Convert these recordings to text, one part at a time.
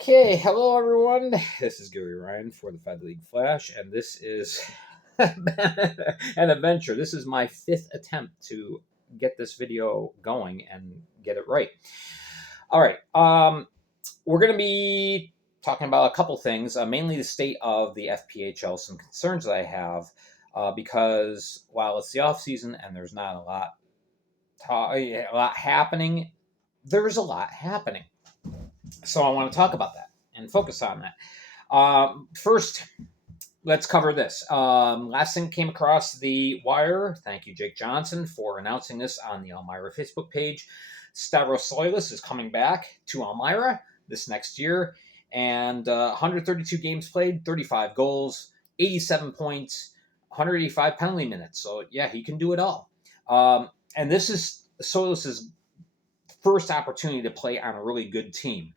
Okay, hello everyone. This is Gary Ryan for the Fed League Flash, and this is an adventure. This is my fifth attempt to get this video going and get it right. All right, we're going to be talking about a couple things, mainly the state of the FPHL, some concerns that I have, because while it's the off season and there's not a lot happening, there's a lot happening. So I want to talk about that and focus on that. First, let's cover this. Last thing came across the wire. Thank you, Jake Johnson, for announcing this on the Elmira Facebook page. Stavros Soilis is coming back to Elmira this next year, and 132 games played, 35 goals, 87 points, 185 penalty minutes. So yeah, he can do it all. And this is Soilis's first opportunity to play on a really good team.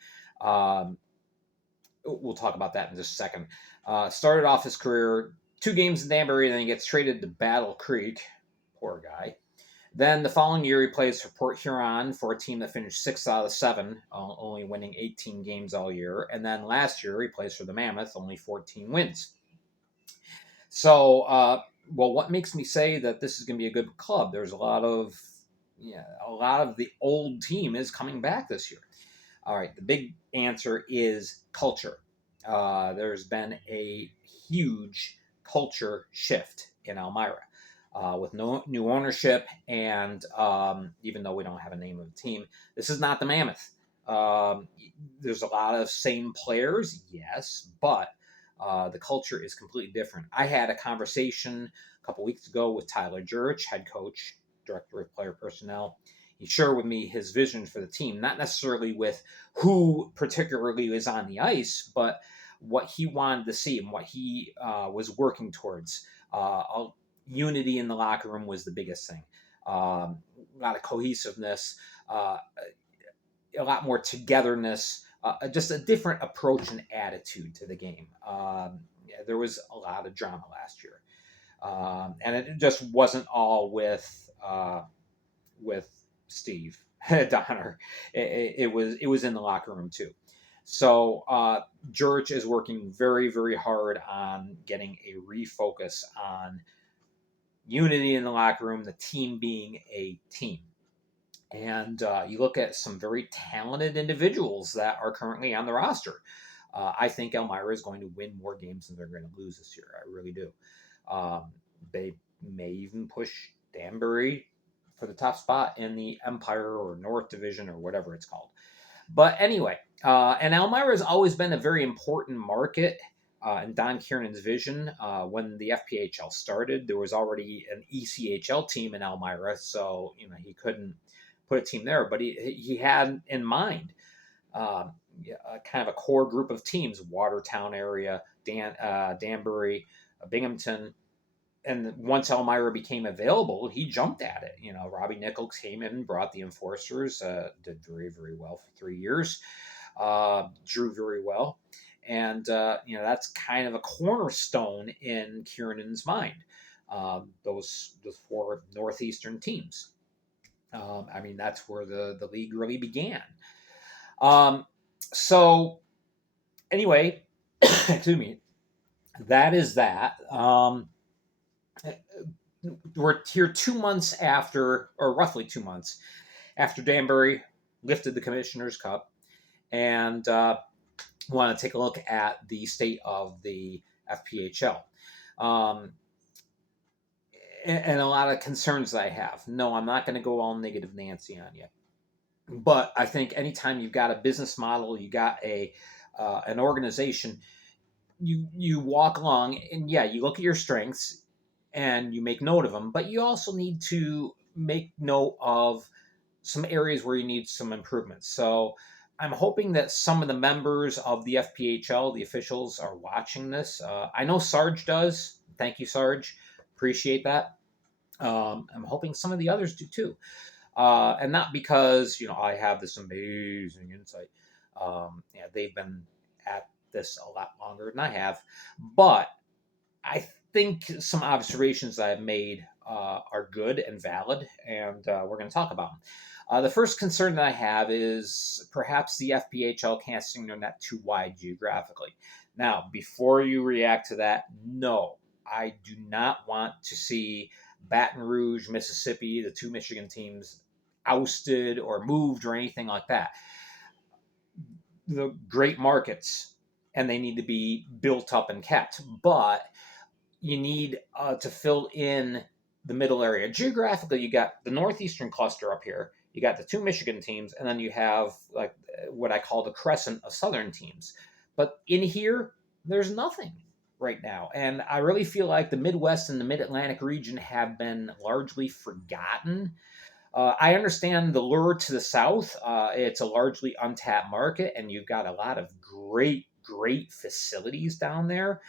We'll talk about that in just a second. Started off his career 2 games in Danbury, then he gets traded to Battle Creek. Poor guy. Then the following year, he plays for Port Huron for a team that finished 6 out of 7, only winning 18 games all year. And then last year, he plays for the Mammoth, only 14 wins. So, what makes me say that this is going to be a good club? There's a lot of the old team is coming back this year. All right, the big answer is culture. There's been a huge culture shift in Elmira with no new ownership, and even though we don't have a name of a team, this is not the Mammoth. There's a lot of same players, yes, but the culture is completely different. I had a conversation a couple weeks ago with Tyler Jurich, head coach, director of player personnel. He shared with me his vision for the team, not necessarily with who particularly was on the ice, but what he wanted to see and what he was working towards. Unity in the locker room was the biggest thing. A lot of cohesiveness, a lot more togetherness, just a different approach and attitude to the game. There was a lot of drama last year. And it just wasn't all with Steve Donner. It was in the locker room too. So Jurich is working very, very hard on getting a refocus on unity in the locker room, the team being a team. And you look at some very talented individuals that are currently on the roster. I think Elmira is going to win more games than they're going to lose this year. I really do. They may even push Danbury for the top spot in the Empire or North Division or whatever it's called. But anyway, and Elmira has always been a very important market in Don Kiernan's vision. When the FPHL started, there was already an ECHL team in Elmira, so he couldn't put a team there. But he had in mind kind of a core group of teams: Watertown area, Danbury, Binghamton. And once Elmira became available, he jumped at it. Robbie Nichols came in and brought the Enforcers, did very, very well for 3 years, drew very well. And, that's kind of a cornerstone in Kiernan's mind, those 4 Northeastern teams. That's where the league really began. So, anyway, excuse me, that is that. We're here 2 months after, or roughly 2 months after Danbury lifted the Commissioner's Cup, and want to take a look at the state of the FPHL. And a lot of concerns that I have. No, I'm not going to go all negative Nancy on you. But I think anytime you've got a business model, you got an organization, you walk along and you look at your strengths and you make note of them, but you also need to make note of some areas where you need some improvements. So I'm hoping that some of the members of the FPHL, the officials, are watching this. I know Sarge does. Thank you, Sarge. Appreciate that. I'm hoping some of the others do too. And not because, I have this amazing insight. They've been at this a lot longer than I have. But think some observations that I've made are good and valid, and we're going to talk about them. The first concern that I have is perhaps the FPHL casting their net too wide geographically. Now, before you react to that, no, I do not want to see Baton Rouge, Mississippi, the two Michigan teams ousted or moved or anything like that. The great markets, and they need to be built up and kept, but you need to fill in the middle area. Geographically, you got the northeastern cluster up here. You got the two Michigan teams, and then you have like what I call the crescent of southern teams. But in here, there's nothing right now, and I really feel like the Midwest and the Mid-Atlantic region have been largely forgotten. I understand the lure to the south. It's a largely untapped market, and you've got a lot of great facilities down there.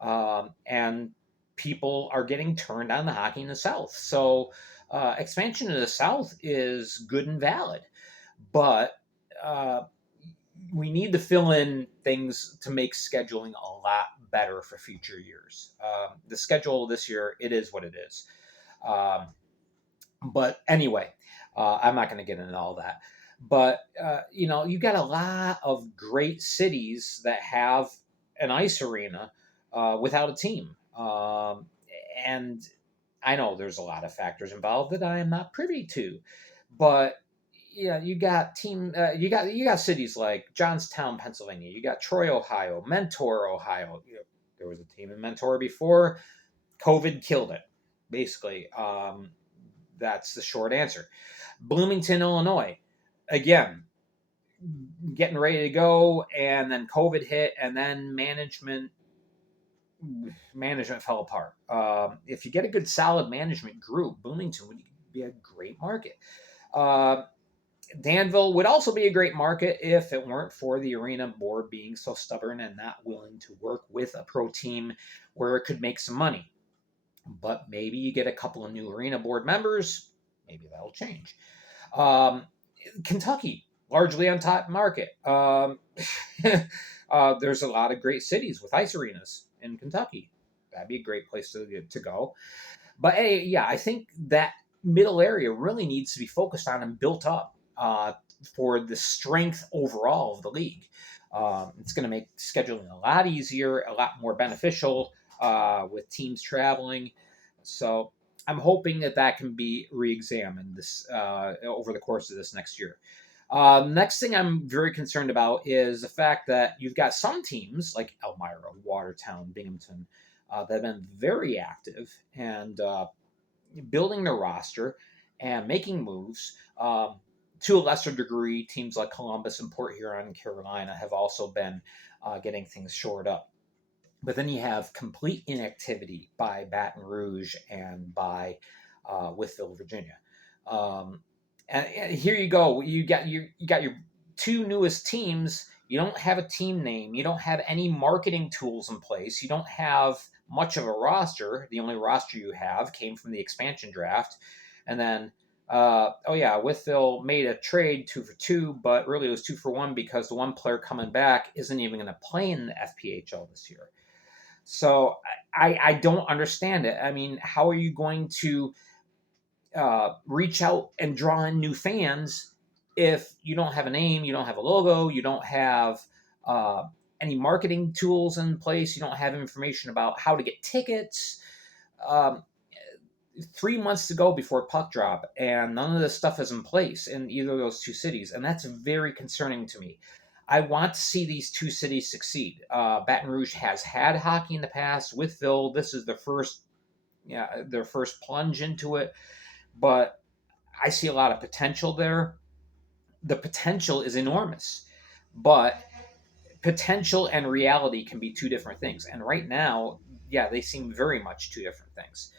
And people are getting turned on the hockey in the South. So expansion to the South is good and valid, but uh, we need to fill in things to make scheduling a lot better for future years. The schedule this year, it is what it is. Um, but anyway, I'm not going to get into all that. But you've got a lot of great cities that have an ice arena without a team, and I know there's a lot of factors involved that I am not privy to. But yeah, you got cities like Johnstown, Pennsylvania. You got Troy, Ohio, Mentor, Ohio. There was a team in Mentor before COVID killed it, basically. That's the short answer. Bloomington, Illinois, again, getting ready to go, and then COVID hit, and then management fell apart. If you get a good, solid management group, Bloomington would be a great market. Uh, Danville would also be a great market if it weren't for the arena board being so stubborn and not willing to work with a pro team where it could make some money. But maybe you get a couple of new arena board members, maybe that'll change. Kentucky, largely untapped market. There's a lot of great cities with ice arenas in Kentucky. That'd be a great place to go. But hey, yeah, I think that middle area really needs to be focused on and built up for the strength overall of the league. It's going to make scheduling a lot easier, a lot more beneficial with teams traveling. So I'm hoping that can be re-examined this over the course of this next year. Next thing I'm very concerned about is the fact that you've got some teams like Elmira, Watertown, Binghamton that have been very active and building their roster and making moves. To a lesser degree, teams like Columbus and Port Huron and Carolina have also been getting things shored up. But then you have complete inactivity by Baton Rouge and by Wytheville, Virginia. And here you go. You got your two newest teams. You don't have a team name. You don't have any marketing tools in place. You don't have much of a roster. The only roster you have came from the expansion draft. And then, Wytheville made a trade 2-for-2, but really it was 2-for-1 because the one player coming back isn't even going to play in the FPHL this year. So I don't understand it. I mean, how are you going to reach out and draw in new fans if you don't have a name, you don't have a logo, you don't have any marketing tools in place, you don't have information about how to get tickets? 3 months to go before puck drop, and none of this stuff is in place in either of those two cities, and that's very concerning to me. I want to see these two cities succeed. Baton Rouge has had hockey in the past. Wytheville, this is their first plunge into it, but I see a lot of potential there. The potential is enormous, but potential and reality can be two different things. And right now, they seem very much two different things.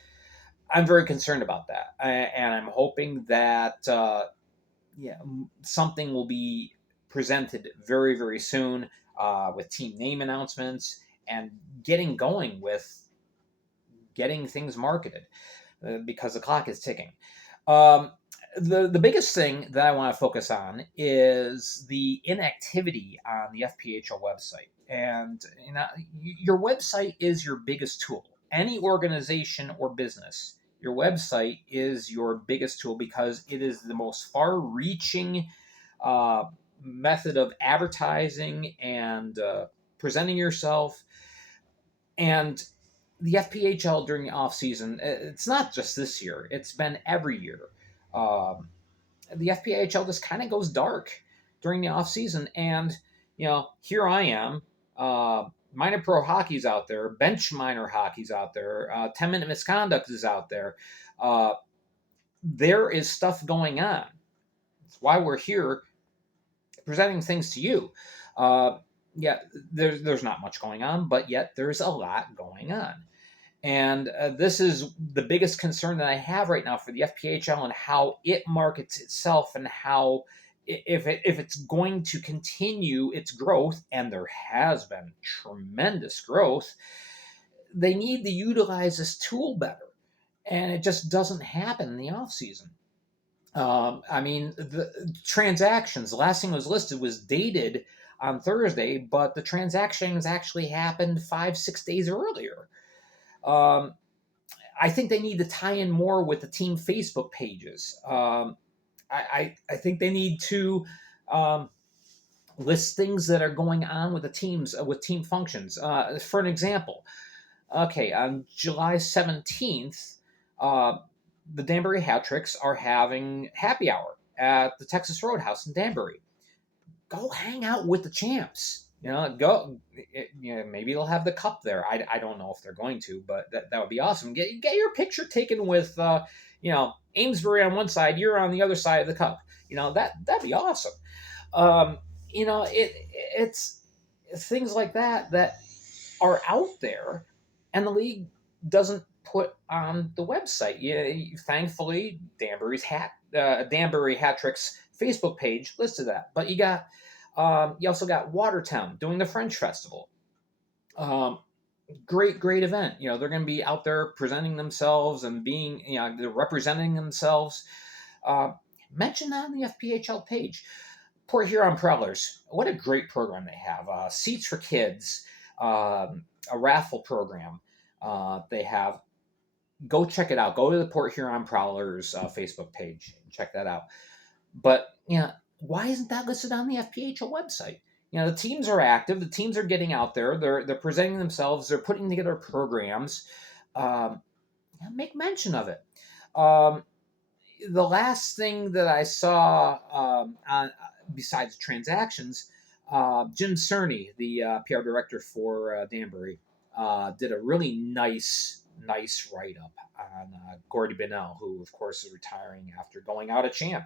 I'm very concerned about that, and I'm hoping that something will be presented very, very soon with team name announcements and getting going with getting things marketed because the clock is ticking. The biggest thing that I want to focus on is the inactivity on the FPHL website. And your website is your biggest tool. any organization or business, your website is your biggest tool because it is the most far-reaching uh, method of advertising and presenting yourself. And the FPHL during the off season, it's not just this year; it's been every year. Um, the FPHL just kind of goes dark during the off season, and here I am. Minor pro hockey's out there, bench minor hockey's out there, 10-minute misconduct is out there. Uh, there is stuff going on. That's why we're here presenting things to you. Uh, yeah, there's not much going on, but yet there's a lot going on. And this is the biggest concern that I have right now for the FPHL and how it markets itself and how if it's going to continue its growth, and there has been tremendous growth, they need to utilize this tool better, and it just doesn't happen in the off season. I mean, the transactions, the last thing was listed was dated on Thursday, but the transactions actually happened 5-6 days earlier. Um, I think they need to tie in more with the team Facebook pages. I think they need to um, list things that are going on with the teams, with team functions. For an example, okay, on July 17th, uh, the Danbury Hat Tricks are having happy hour at the Texas Roadhouse in Danbury. Go hang out with the champs. Go. Maybe they'll have the cup there. I don't know if they're going to, but that would be awesome. Get your picture taken with Amesbury on one side, you're on the other side of the cup. That'd be awesome. It's things like that are out there, and the league doesn't put on the website. Thankfully, Danbury Hat Tricks Facebook page listed that, but you also got Watertown doing the French Festival. Great event. They're going to be out there presenting themselves and being, they're representing themselves. Mention that on the FPHL page. Port Huron Prowlers, what a great program they have. Seats for kids, a raffle program. They have. Go check it out. Go to the Port Huron Prowlers Facebook page and check that out. But why isn't that listed on the FPHL website? The teams are active. The teams are getting out there. They're presenting themselves. They're putting together programs. Make mention of it. The last thing that I saw besides transactions, Jim Cerny, the PR director for Danbury, did a really nice write-up on Gordy Bennell, who, of course, is retiring after going out a champ.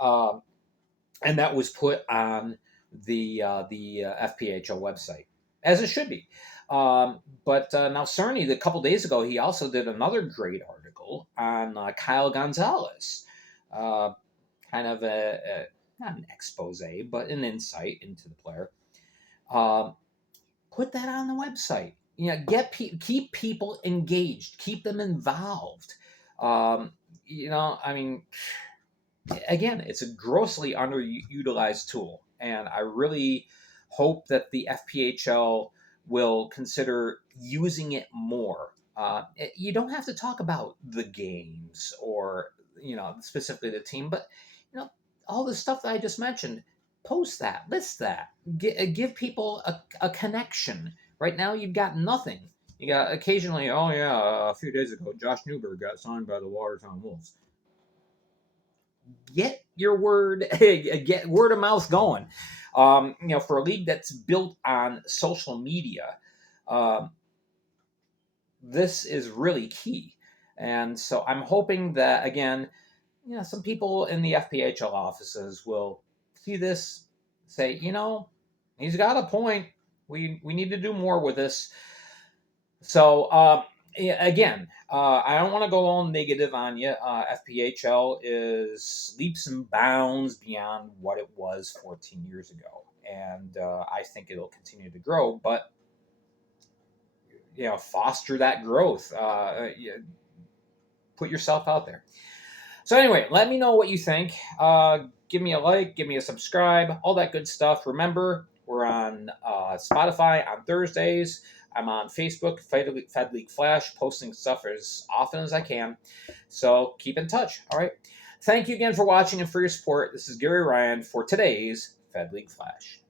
And that was put on the FPHL website, as it should be. But now Cerny, a couple days ago, he also did another great article on Kyle Gonzalez. Kind of not an expose, but an insight into the player. Put that on the website. Keep people engaged, keep them involved. Again, it's a grossly underutilized tool, and I really hope that the FPHL will consider using it more. You don't have to talk about the games or specifically the team, but all the stuff that I just mentioned. Post that, list that, give people a connection. Right now, you've got nothing. You got occasionally, a few days ago, Josh Newberg got signed by the Watertown Wolves. Get your get word of mouth going. For a league that's built on social media, this is really key. And so I'm hoping that, again, some people in the FPHL offices will see this, say, he's got a point. We need to do more with this. So, again, I don't want to go all negative on you. FPHL is leaps and bounds beyond what it was 14 years ago. And I think it'll continue to grow. But, foster that growth. Put yourself out there. So anyway, let me know what you think. Give me a like, give me a subscribe, all that good stuff. Remember, we're on Spotify on Thursdays. I'm on Facebook, Fed League Flash, posting stuff as often as I can. So keep in touch. All right. Thank you again for watching and for your support. This is Gary Ryan for today's Fed League Flash.